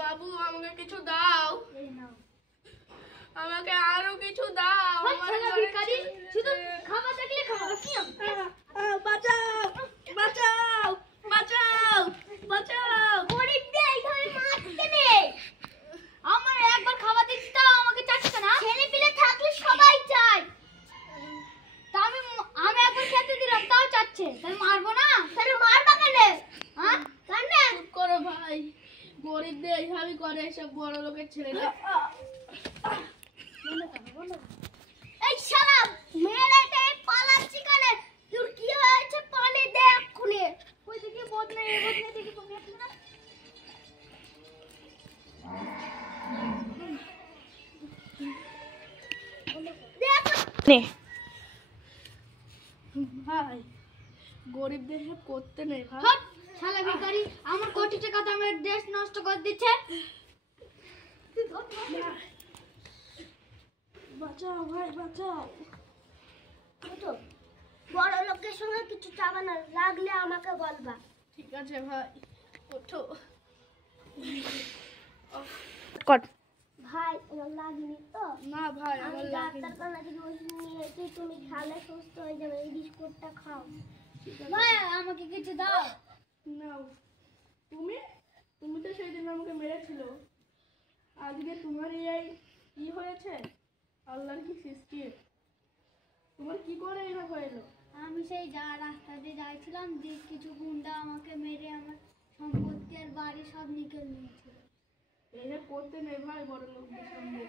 বাবু আমাকে কিছু দাও, আমাকে আরো কিছু দাও। শুধু খাবার দেখলে খাবার। বাঁচাও বাঁচাও বাঁচাও বাঁচাও। গরিবদের এইভাবে মারতে নেই। আমার একবার খাবার দিচ্ছি তাও আমাকে চাচ্ছে না। ছেলে পিলে থাকলে সবাই চায়, তা আমি একবার খেতে দিলাম তাও চাচ্ছে, তাহলে মারবো না? তাহলে মারবা কেন? হ্যাঁ কেন? চুপ করো ভাই, গরিবদের এইভাবে করে সব বড় লোকের ছেলেরা। এই শালা মেরেতে পালাচ্ছি কেন? তোর কি হয়েছে পানি দে এক্ষুনি। ওই দিকে বদনে দেখি তুমি এখন না। নে ভাই, গরিবদের সব করতে নেই ভাই। হট শালা ভিখারি, আমার কোটি টাকা দামের ড্রেস নষ্ট করে দিচ্ছে। বাঁচাও ভাই বাঁচাও। ওঠো, বড় লোকের সঙ্গে কিছু চাবা না, লাগলে আমাকে বলবা। ঠিক আছে ভাই, ওঠো। ভাই আমার লাগেনি তো? না ভাই আমি আমার লাগেনি। ডাক্তারখানা থেকে ওষুধ নিয়ে এসে তুমি খালে সুস্থ হয়ে যাবে। এই বিস্কুটটা খাও। ভাই আমাকে কিছু দাও। নাও। তুমি তুমি তো সেই দিন আমাকে মেরেছিল, আজকে তোমার এই কি হয়েছে? আল্লাহর কি সৃষ্টি, তোমার কি করে এইভাবে হলো? আমি সেই রাস্তা দিয়ে যাচ্ছিলাম, যে কিছু গুন্ডা আমাকে মেরে আমার সম্পত্তি আর বাড়ি সব নিকেল নিয়েছিল। এইসব করতে নেই ভাই বড় লোকদের সঙ্গে।